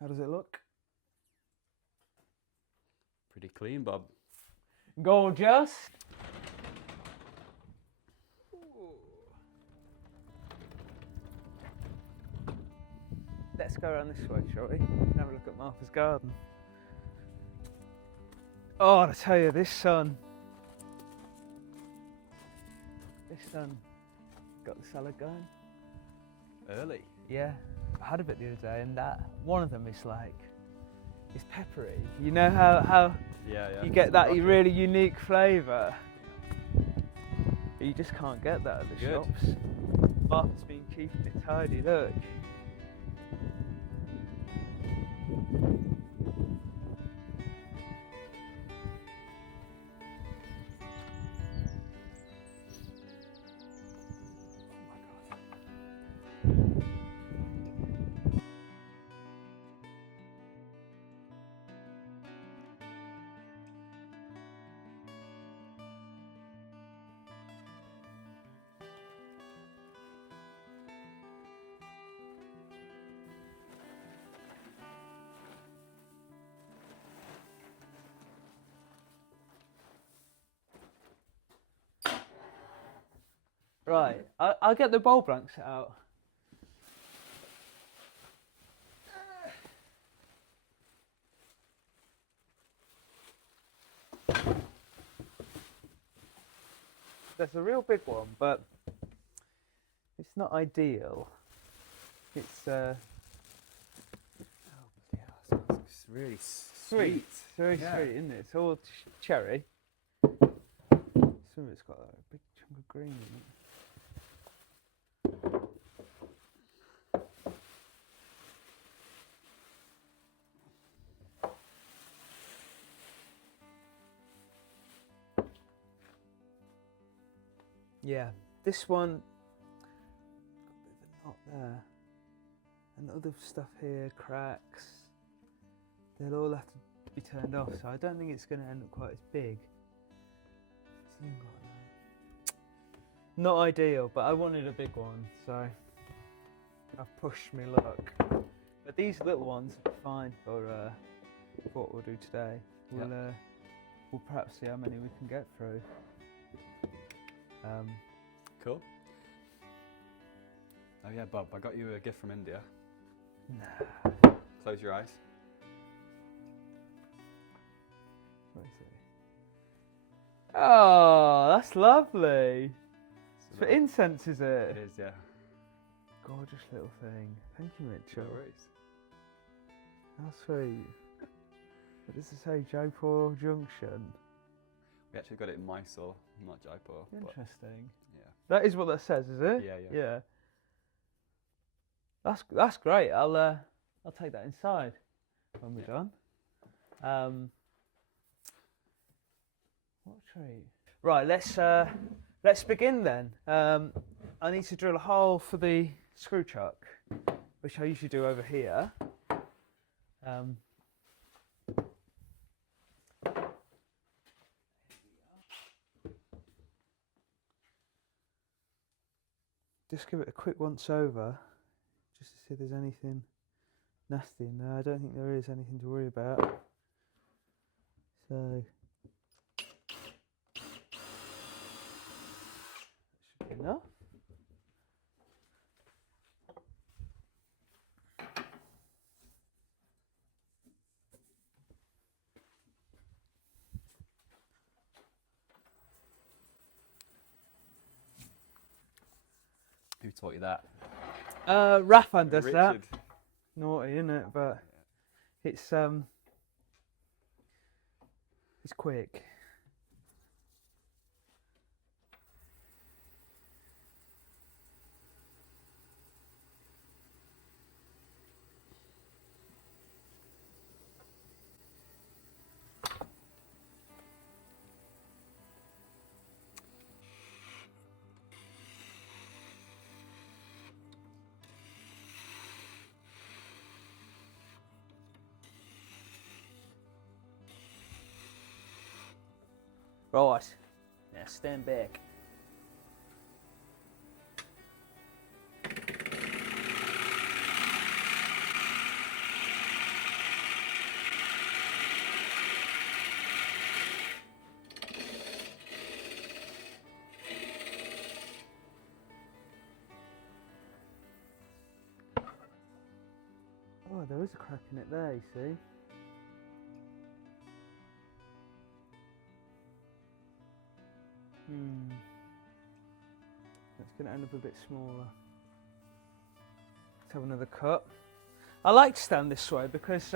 How does it look? Pretty clean, Bob. Gorgeous. Let's go around this way, shall we? Have a look at Martha's garden. Oh, I tell you, this sun got the salad going. Early. Yeah, I had a bit the other day, and that one of them is like, it's peppery. You know how Yeah. you get that Rocky. really unique flavour. You just can't get that at the Good. shops. Martha's been keeping it tidy, look. Right, I'll get the bowl blanks out. There's a real big one, but it's not ideal. It's It's really sweet. It's very sweet, isn't it? It's all cherry. Some of it's got a big chunk of green in it. Yeah, this one, got a bit of a knot there, and other stuff here, cracks, they'll all have to be turned off, so I don't think it's going to end up quite as big. Something like that. Not ideal, but I wanted a big one, so I've pushed my luck. But these little ones are fine for what we'll do today. We'll perhaps see how many we can get through. Cool. Oh yeah, Bob, I got you a gift from India. Nah. Close your eyes. What is it? Oh, that's lovely. It's for incense, is it? It is, yeah. Gorgeous little thing. Thank you, Mitchell. No worries. How sweet. What does it say? Jaipur Junction. We actually got it in Mysore, not Jaipur. Interesting. But, yeah. That is what that says, is it? Yeah. That's great. I'll take that inside when we're done. What a treat. Right, let's begin then. I need to drill a hole for the screw chuck, which I usually do over here. Just give it a quick once over, just to see if there's anything nasty in there. I don't think there is anything to worry about. So that should be enough. Who taught you that? Raffan does that. Richard. Naughty, isn't it? But it's quick. Right, now stand back. cracking it there, you see. It's going to end up a bit smaller. Let's have another cut. I like to stand this way because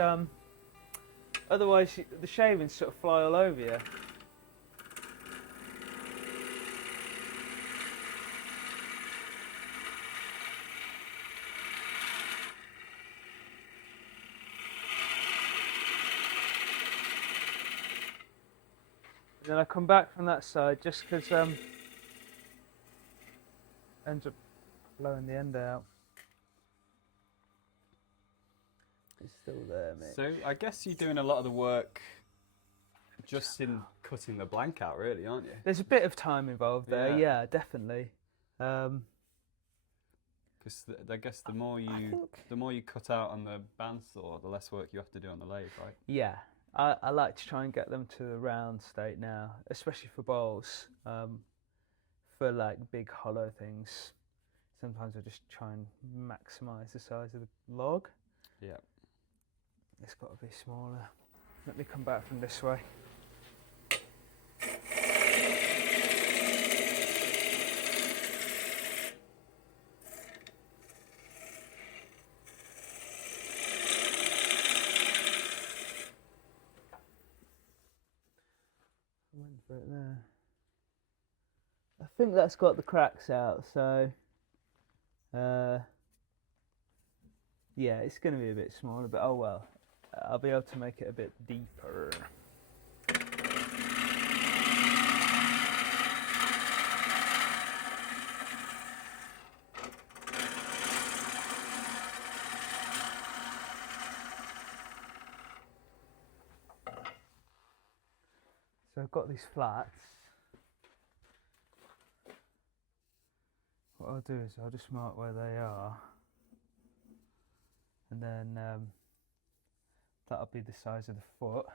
otherwise the shavings sort of fly all over you. And then I come back from that side just because ends up blowing the end out. It's still there, mate. So I guess you're doing a lot of the work just in cutting the blank out, really, aren't you? There's a bit of time involved there, yeah definitely. Because I guess the more you cut out on the bandsaw, the less work you have to do on the lathe, right? Yeah, I like to try and get them to the round state now, especially for bowls. For like big hollow things, sometimes I just try and maximise the size of the log. Yeah. It's got to be smaller. Let me come back from this way. I went for it there. I think that's got the cracks out, so yeah, it's going to be a bit smaller, but oh well. I'll be able to make it a bit deeper. So I've got these flats. What I'll do is I'll just mark where they are, and then that'll be the size of the foot.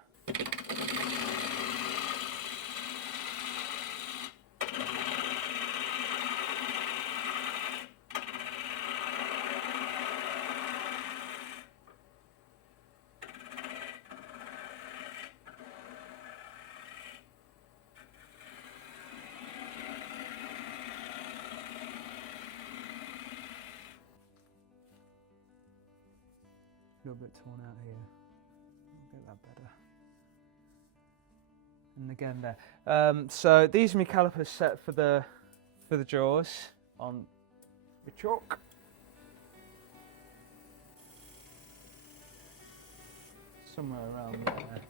A little bit torn out here. Get that better. And again there. So these are my calipers set for the jaws on the chalk. Somewhere around there.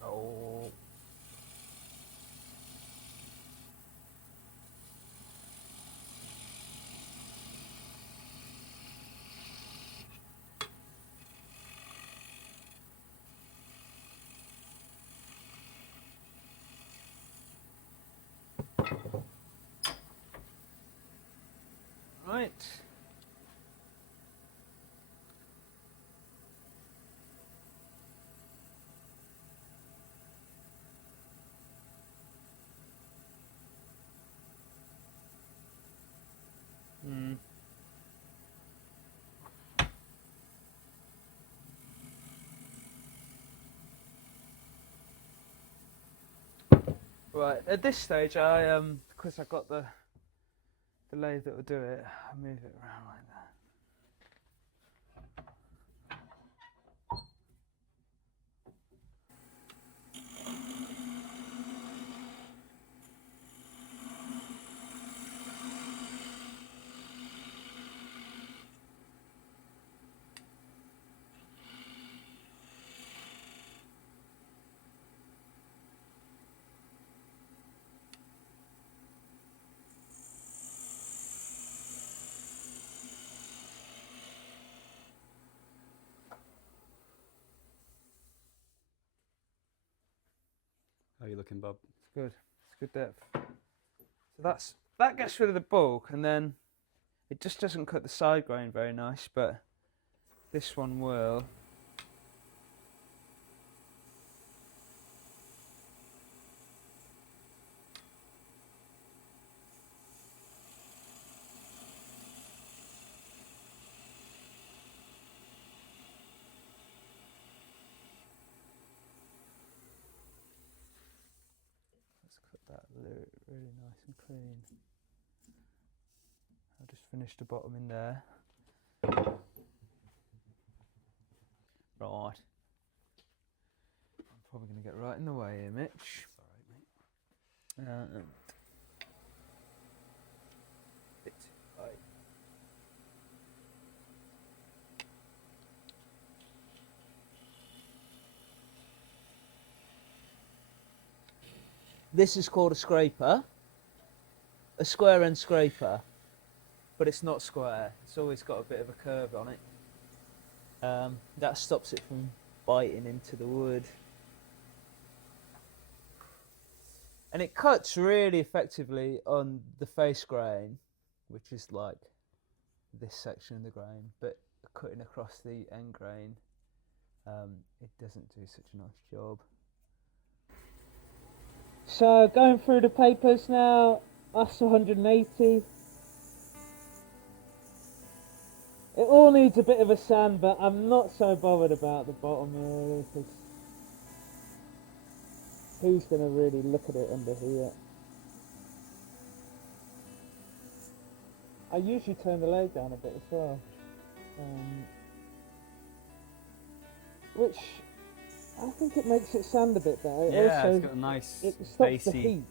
Oh. Right. Right, at this stage because I got the lathe that will do it, I move it around like How are you looking, Bob? It's good. It's good depth. So that gets rid of the bulk, and then it just doesn't cut the side grain very nice, but this one will. Let's cut that really nice and clean. I'll just finish the bottom in there. Right. I'm probably going to get right in the way here, Mitch. It's alright, mate. Bit right. This is called a scraper, a square end scraper, but it's not square. It's always got a bit of a curve on it. That stops it from biting into the wood. And it cuts really effectively on the face grain, which is like this section of the grain, but cutting across the end grain, it doesn't do such a nice job. So going through the papers now, that's 180. It all needs a bit of a sand, but I'm not so bothered about the bottom really, because who's going to really look at it under here? I usually turn the lathe down a bit as well, which I think it makes it sand a bit better. Yeah, also, it's got a nice it stops the heat.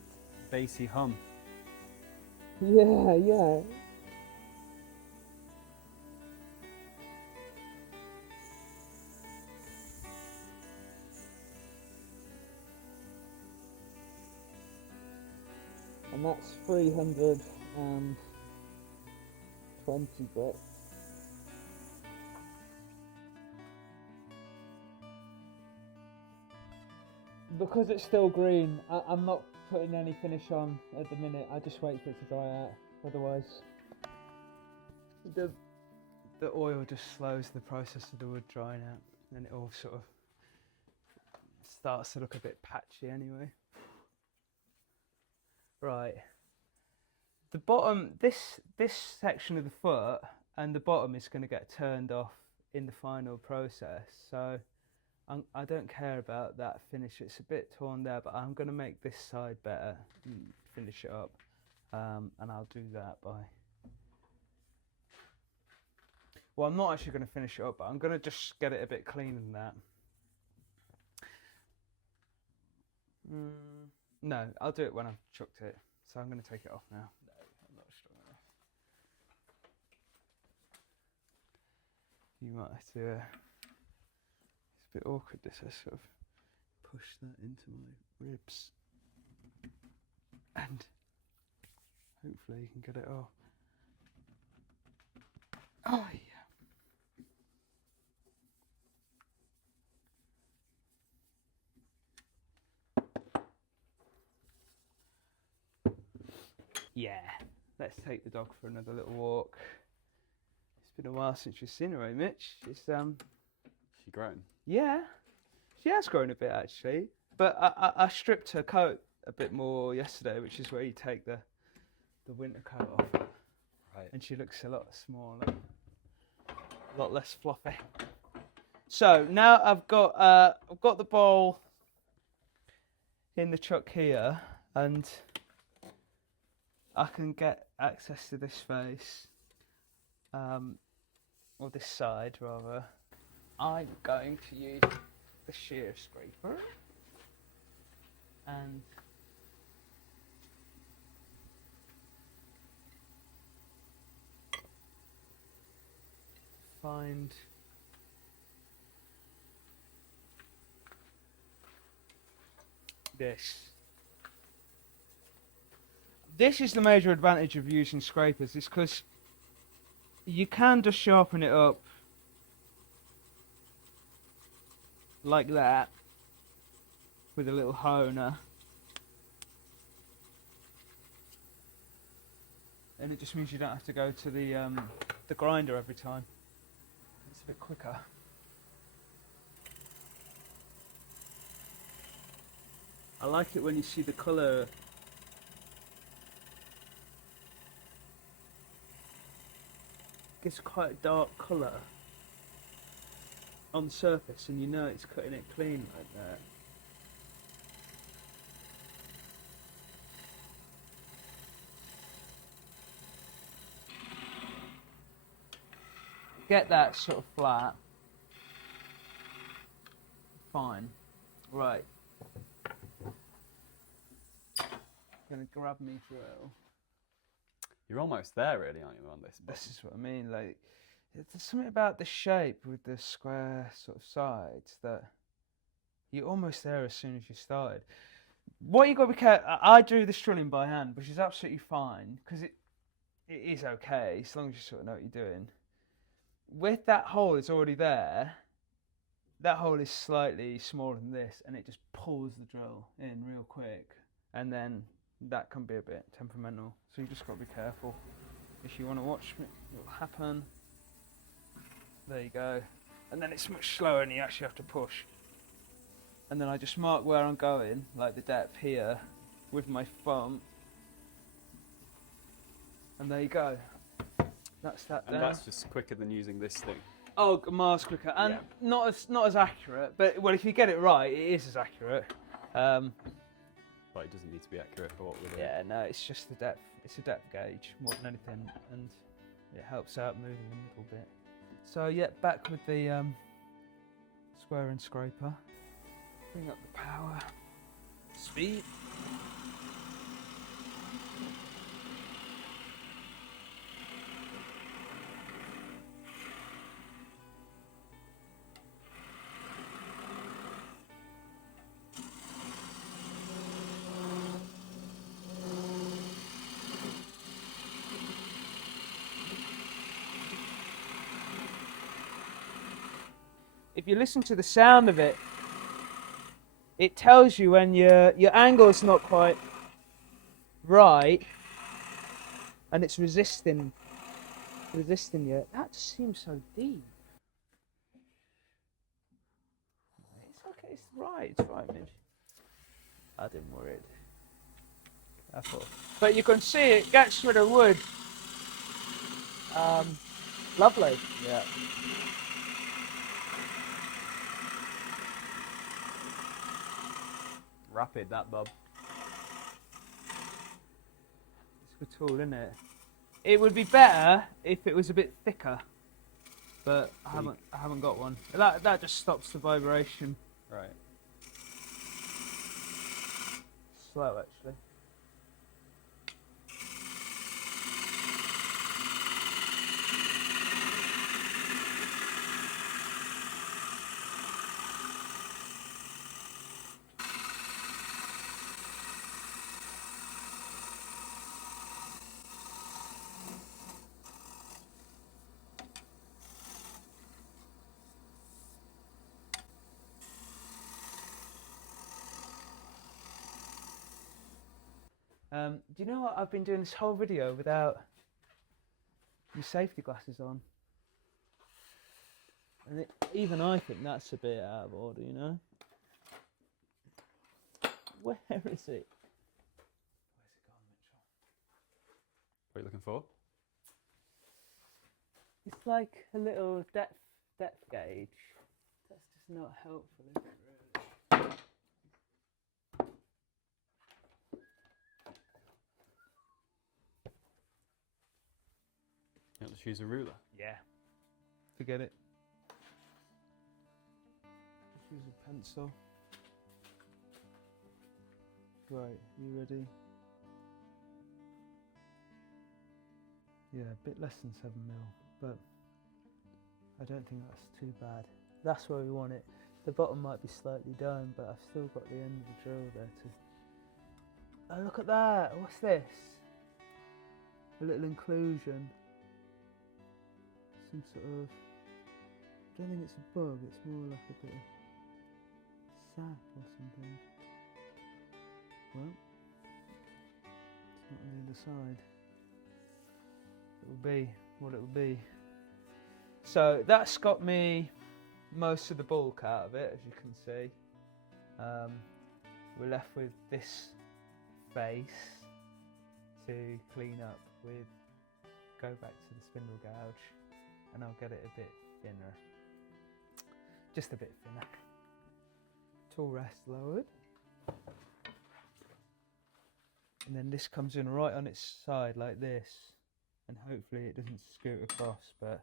bassy hum. Yeah, yeah. And that's 320 bricks. Because it's still green, I'm not putting any finish on at the minute. I just wait for it to dry out. Otherwise, the oil just slows the process of the wood drying out, and it all sort of starts to look a bit patchy anyway. Right. The bottom, this section of the foot and the bottom is going to get turned off in the final process. So I don't care about that finish. It's a bit torn there, but I'm going to make this side better and finish it up. And I'll do that by... Well, I'm not actually going to finish it up, but I'm going to just get it a bit cleaner than that. No, I'll do it when I've chucked it. So I'm going to take it off now. No, I'm not strong enough. You might have to... it's a bit awkward, this. I sort of push that into my ribs. And hopefully you can get it off. Oh, yeah. Yeah, let's take the dog for another little walk. It's been a while since you've seen her, eh, Mitch? It's She grown? Yeah, she has grown a bit actually. But I stripped her coat a bit more yesterday, which is where you take the winter coat off. Right. And she looks a lot smaller, a lot less fluffy. So now I've got the bowl in the chuck here, and I can get access to this face, or this side rather. I'm going to use the shear scraper and find this. This is the major advantage of using scrapers, is because you can just sharpen it up like that with a little honer, and it just means you don't have to go to the grinder every time. It's a bit quicker. I like it when you see the colour. Gives quite a dark colour on the surface, and you know it's cutting it clean like that. Get that sort of flat. Fine. Right. Gonna grab me drill. You're almost there, really, aren't you, on this? This is what I mean. Like, there's something about the shape with the square sort of sides that you're almost there as soon as you started. What you got to be careful. I drew this drilling by hand, which is absolutely fine because it is okay as long as you sort of know what you're doing. With that hole, it's already there. That hole is slightly smaller than this, and it just pulls the drill in real quick, and then that can be a bit temperamental. So you just got to be careful. If you want to watch it, it will happen. There you go. And then it's much slower, and you actually have to push. And then I just mark where I'm going, like the depth here, with my thumb. And there you go. That's that down. And that's just quicker than using this thing. Oh, miles quicker, and Yeah. not as accurate. But well, if you get it right, it is as accurate. But it doesn't need to be accurate for what we're doing. Yeah, no, it's just the depth. It's a depth gauge more than anything, and it helps out moving a little bit. So yeah, back with the square and scraper. Bring up the power, speed. If you listen to the sound of it, it tells you when your angle's not quite right, and it's resisting you. That just seems so deep. It's okay. It's right, Midge. I didn't worry. But you can see it gets rid of wood. Lovely. Yeah. Rapid, that bub. It's a good tool, isn't it? It would be better if it was a bit thicker, but I haven't got one. That just stops the vibration. Right. Slow, actually. Do you know what? I've been doing this whole video without my safety glasses on. And even I think that's a bit out of order, you know? Where is it? Where's it gone, Mitchell? What are you looking for? It's like a little depth gauge. That's just not helpful, is it, really? You want to choose a ruler? Yeah. Forget it. Just use a pencil. Right, you ready? Yeah, a bit less than 7mm, but I don't think that's too bad. That's where we want it. The bottom might be slightly down, but I've still got the end of the drill there too. Oh, look at that! What's this? A little inclusion. Some sort of... I don't think it's a bug, it's more like a bit of sap or something. Well, it's not on the other side. will be, what it will be. So that's got me most of the bulk out of it, as you can see. We're left with this face to clean up with, go back to the spindle gouge, and I'll get it a bit thinner. Just a bit thinner. Tool rest lowered. And then this comes in right on its side like this, and hopefully it doesn't scoot across, but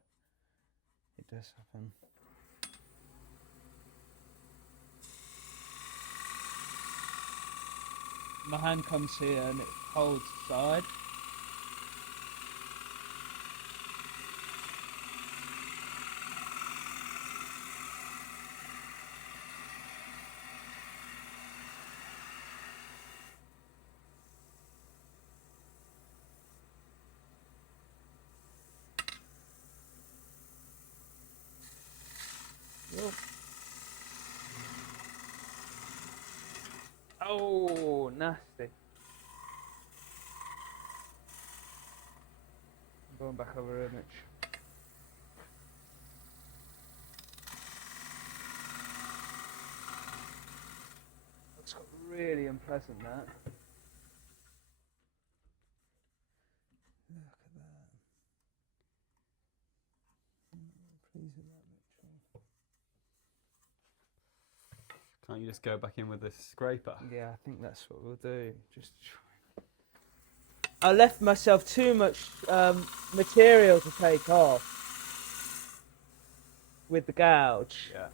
it does happen. My hand comes here and it holds the side. Oh, nasty. I'm going back over image. It's got really unpleasant, that. Look at that. Pleased with that, Mitchell. Can't you just go back in with the scraper? Yeah, I think that's what we'll do. Just try. I left myself too much material to take off with the gouge. Yeah.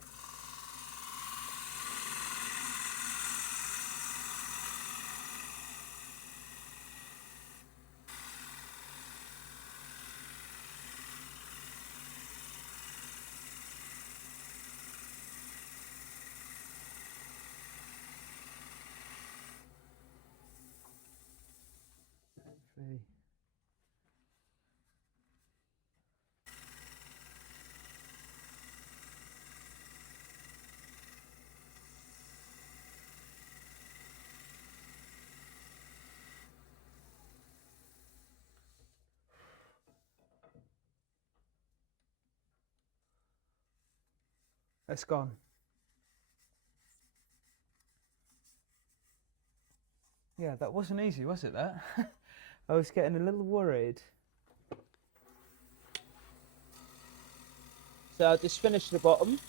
It's gone. Yeah, that wasn't easy, was it, that? I was getting a little worried. So I'll just finish the bottom.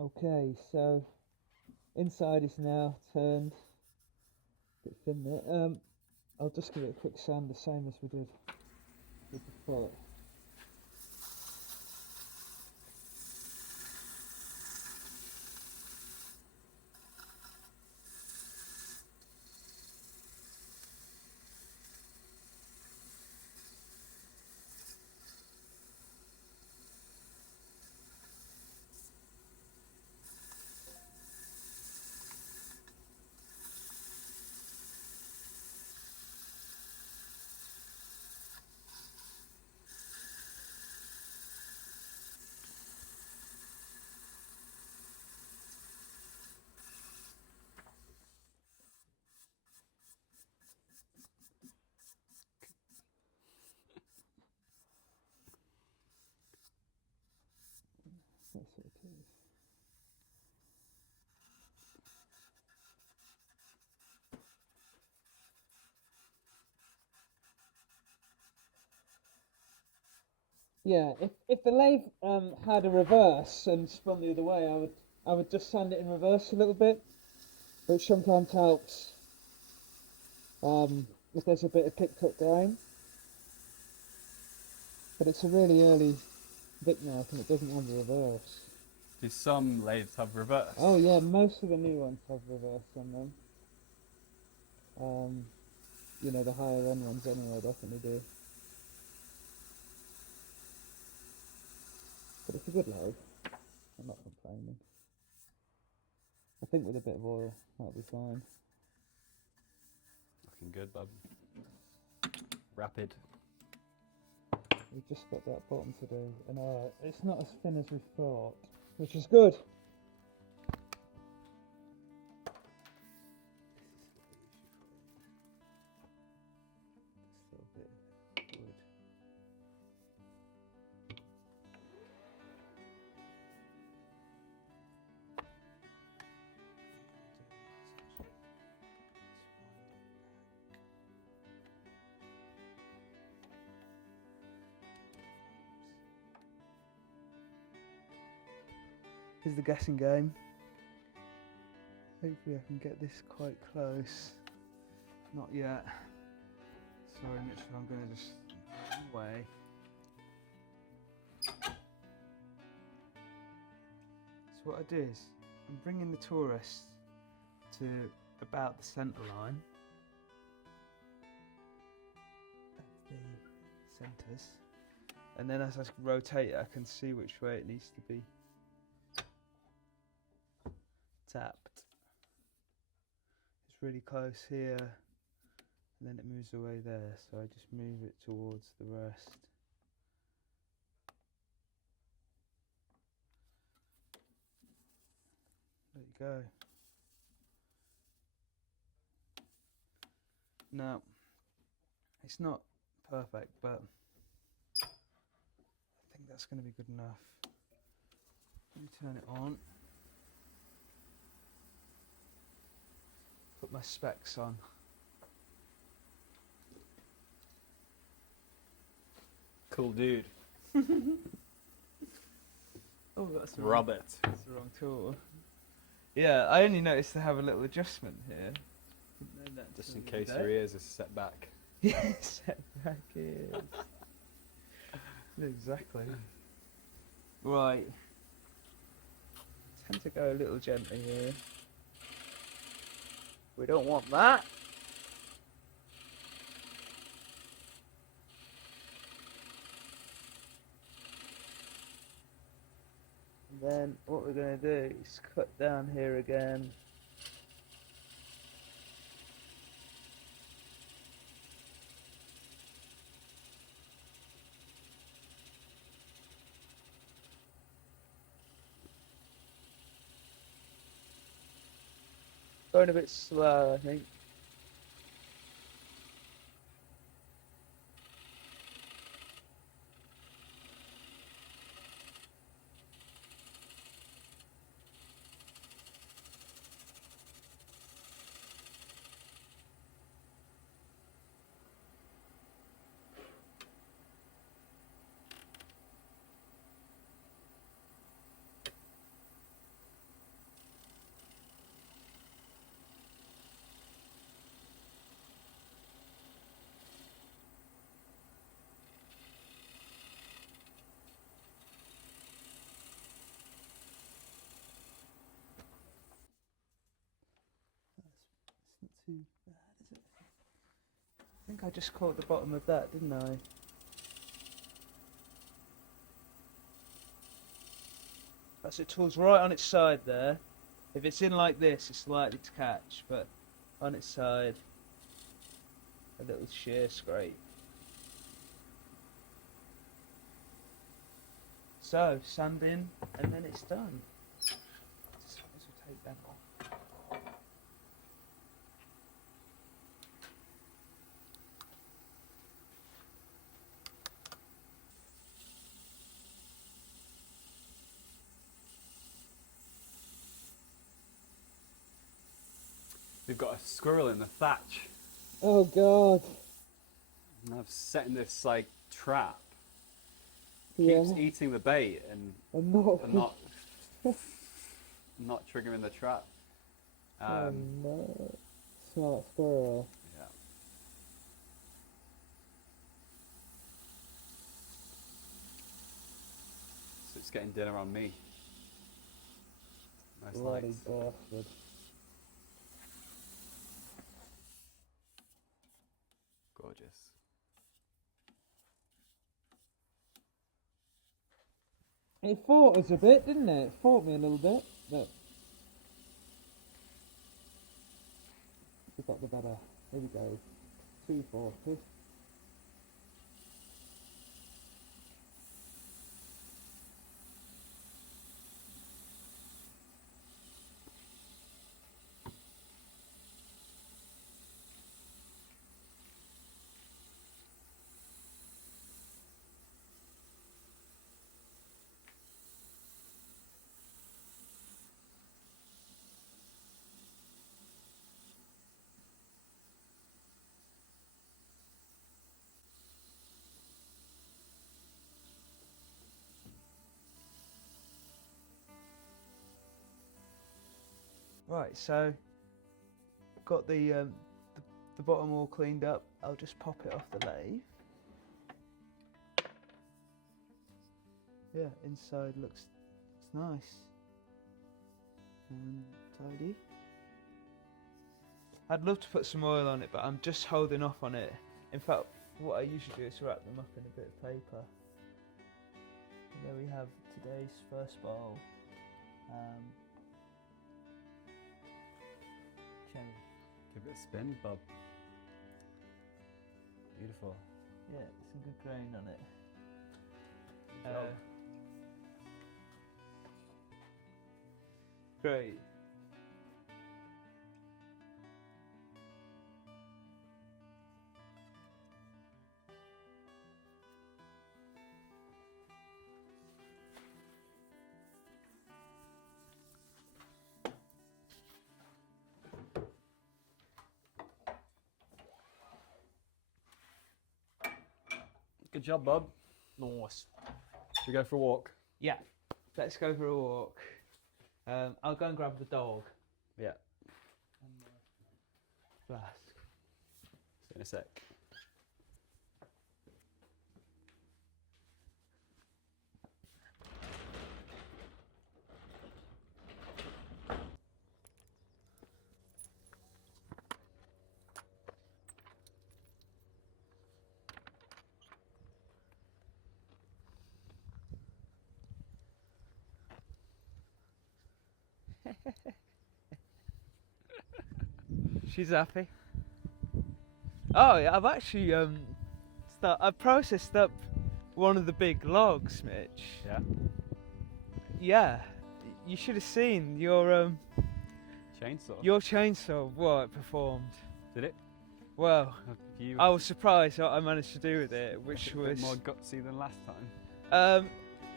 Okay, so inside is now turned a bit thin there. I'll just give it a quick sand, the same as we did with the foot. That's what it is. Yeah, if the lathe had a reverse and spun the other way, I would just sand it in reverse a little bit, which sometimes helps if there's a bit of pick cut grain. But it's a really early bit now, and it doesn't have the reverse. Do some lathes have reverse? Oh yeah, most of the new ones have reverse on them. You know, the higher end ones anyway definitely do. But it's a good lathe. I'm not complaining. I think with a bit of oil, that'll be fine. Looking good, bub. Rapid. We've just got that bottom to do, and it's not as thin as we thought, which is good. This little bit of wood. Here's the guessing game. Hopefully I can get this quite close. Not yet. Sorry Mitchell, I'm going to just run away. So what I do is, I'm bringing the tourist to about the centre line. That's the centres. And then as I rotate it, I can see which way it needs to be tapped. It's really close here, and then it moves away there, so I just move it towards the rest. There you go. Now, it's not perfect, but I think that's going to be good enough. Let me turn it on. Put my specs on. Cool dude. Oh, that's the Robert. That's the wrong tool. Yeah, I only noticed they have a little adjustment here. Didn't know that Just till in the case other your day. ears are set back. Yeah, set back ears. Exactly. Right. Tend to go a little gently here. We don't want that. And then what we're going to do is cut down here again. Going a bit slow, I think. It's not too bad, is it? I think I just caught the bottom of that, didn't I? That's it, tool's right on its side there. If it's in like this, it's likely to catch, but on its side, a little shear scrape. So, sand in, and then it's done. Just might as well take them off. We've got a squirrel in the thatch. Oh God. And I've set in this like trap. Yeah. Keeps eating the bait and I'm not. not triggering the trap. Oh no. Smart squirrel. Yeah. So it's getting dinner on me. Nice bloody lights. bastard. Gorgeous. It fought us a bit, didn't it? It fought me a little bit, but we got the better. Here we go. 240. Right, so got the bottom all cleaned up. I'll just pop it off the lathe. Yeah, inside looks nice and tidy. I'd love to put some oil on it, but I'm just holding off on it. In fact, what I usually do is wrap them up in a bit of paper. And there we have today's first bowl. Cherry. Give it a spin, Bob. Beautiful. Yeah, some good grain on it. Good job. Great. Good job, Bob. Nice. Should we go for a walk? Yeah, let's go for a walk. I'll go and grab the dog. Yeah. And flask. See you in a sec. She's happy. Oh yeah, I've actually I've processed up one of the big logs, Mitch. Yeah. Yeah, you should have seen your chainsaw. What it performed. Did it? Well, You I was surprised what I managed to do with it, which a was bit more gutsy than last time.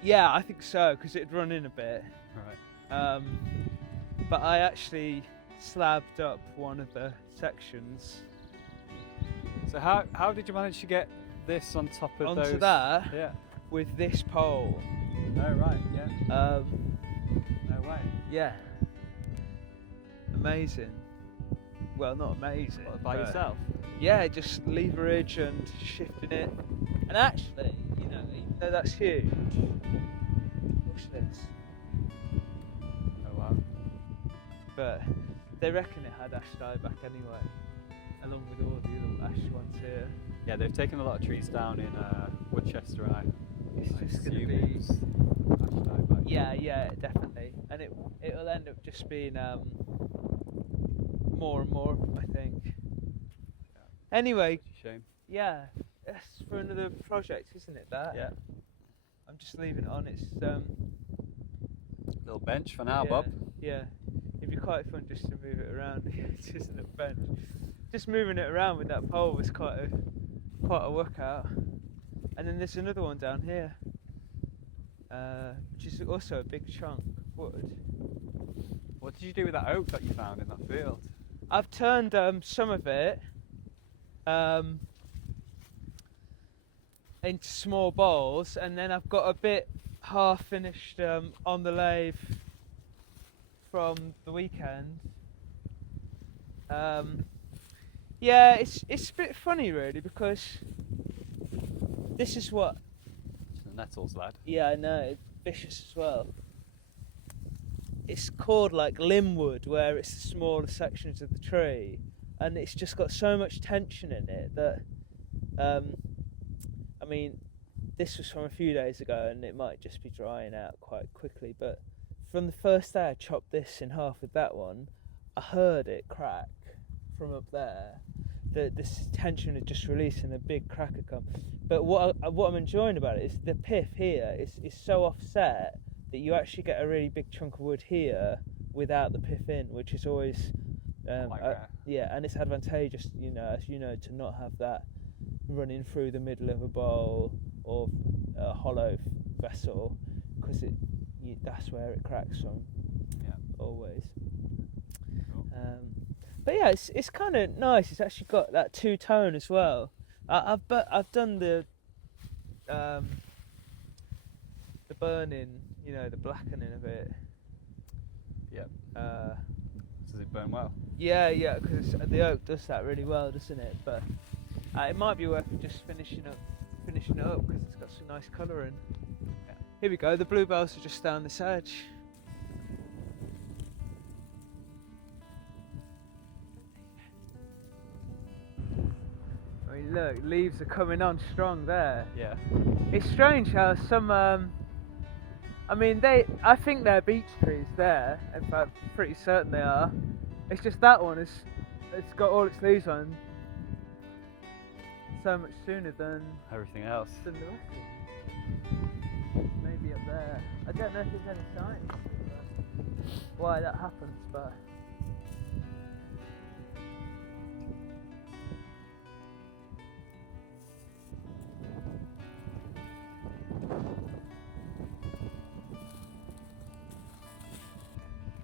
Yeah, I think so, because it'd run in a bit. Right. But I actually slabbed up one of the sections. So how did you manage to get this on top of Onto those? that Yeah. with this pole. Oh right. Yeah. No way. Yeah. Amazing. Well, not amazing. What, by but yourself? Yeah, just leverage and shifting it. And actually, you know, even though that's huge, watch this. Oh wow. But they reckon it had ash dieback anyway, along with all the other ash ones here. Yeah, they've taken a lot of trees down in Woodchester. It's just going to assume be. it's ash dieback. Yeah, definitely. And it'll end up just being more and more, I think. Yeah. Anyway, Shame. yeah, that's for another project, isn't it? That. Yeah. I'm just leaving it on its. Little bench for now, yeah, Bob. Yeah, it'd be quite fun just to move it around. It's just a bench. Just moving it around with that pole was quite a workout. And then there's another one down here, which is also a big chunk of wood. What did you do with that oak that you found in that field? I've turned some of it into small bowls, and then I've got a bit half finished on the lathe from the weekend. Yeah, it's a bit funny really, because this is what. It's the nettles, lad. Yeah, I know, it's vicious as well. it's called like limb wood, where it's the smaller sections of the tree, and it's just got so much tension in it that, I mean, this was from a few days ago, and it might just be drying out quite quickly. But from the first day I chopped this in half with that one, I heard it crack from up there. This tension had just released and a big crack had come. But what I'm enjoying about it is the pith here is so offset that you actually get a really big chunk of wood here without the pith in, which is always yeah, and it's advantageous, you know, as you know, to not have that running through the middle of a bowl or a hollow vessel, because that's where it cracks from. Yeah. Always. Cool. But yeah, it's kind of nice. It's actually got that two-tone as well. I've done the burning, you know, the blackening of it. Yep. Does it burn well? Yeah, because the oak does that really well, doesn't it? But it might be worth just finishing it up because it's got some nice colouring. Yeah. Here we go. The bluebells are just down this edge. I mean, look, leaves are coming on strong there. Yeah. It's strange how some, I mean, I think they're beech trees there. In fact, I'm pretty certain they are. It's just that one it's got all its leaves on so much sooner than Everything else. the rest of them. Maybe up there. I don't know if there's any signs of why that happens, but.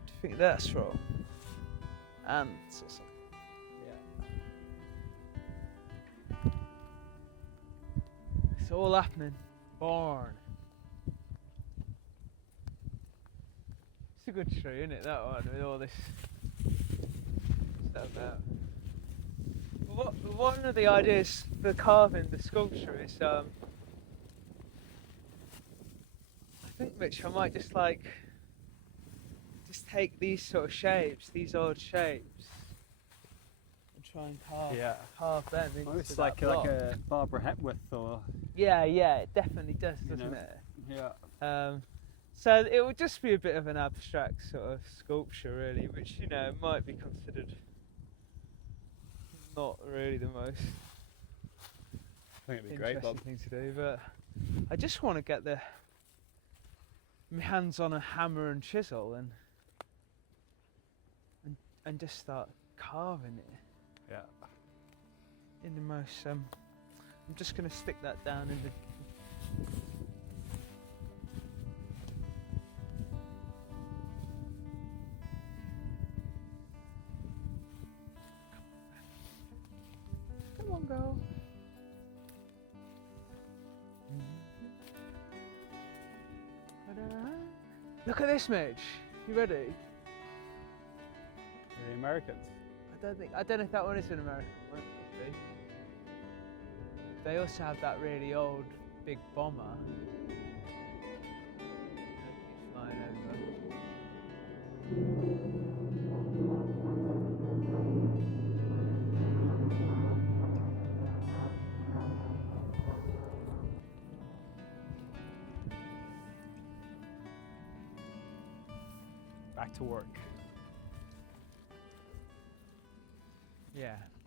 I think that's from ants or something. Yeah. It's all happening. Barn. It's a good tree, isn't it, that one, with all this stuff out. One of the ideas for carving the sculpture is, I think, Mitch, I might just take these sort of shapes, these odd shapes, and try and carve them into It's that like block. a Barbara Hepworth or. Yeah, it definitely does, You doesn't know. it? Yeah. So it would just be a bit of an abstract sort of sculpture, really, which, you know, might be considered not really the most I think it'd be great, interesting Bob. thing to do, but I just want to get my hands on a hammer and chisel and just start carving it. Yeah. In the most, I'm just going to stick that down in the. Come on, girl. Look at this, Mitch. You ready? The Americans. I don't know if that one is an American one. Maybe. They also have that really old big bomber. He's flying over. Back to work. Yeah.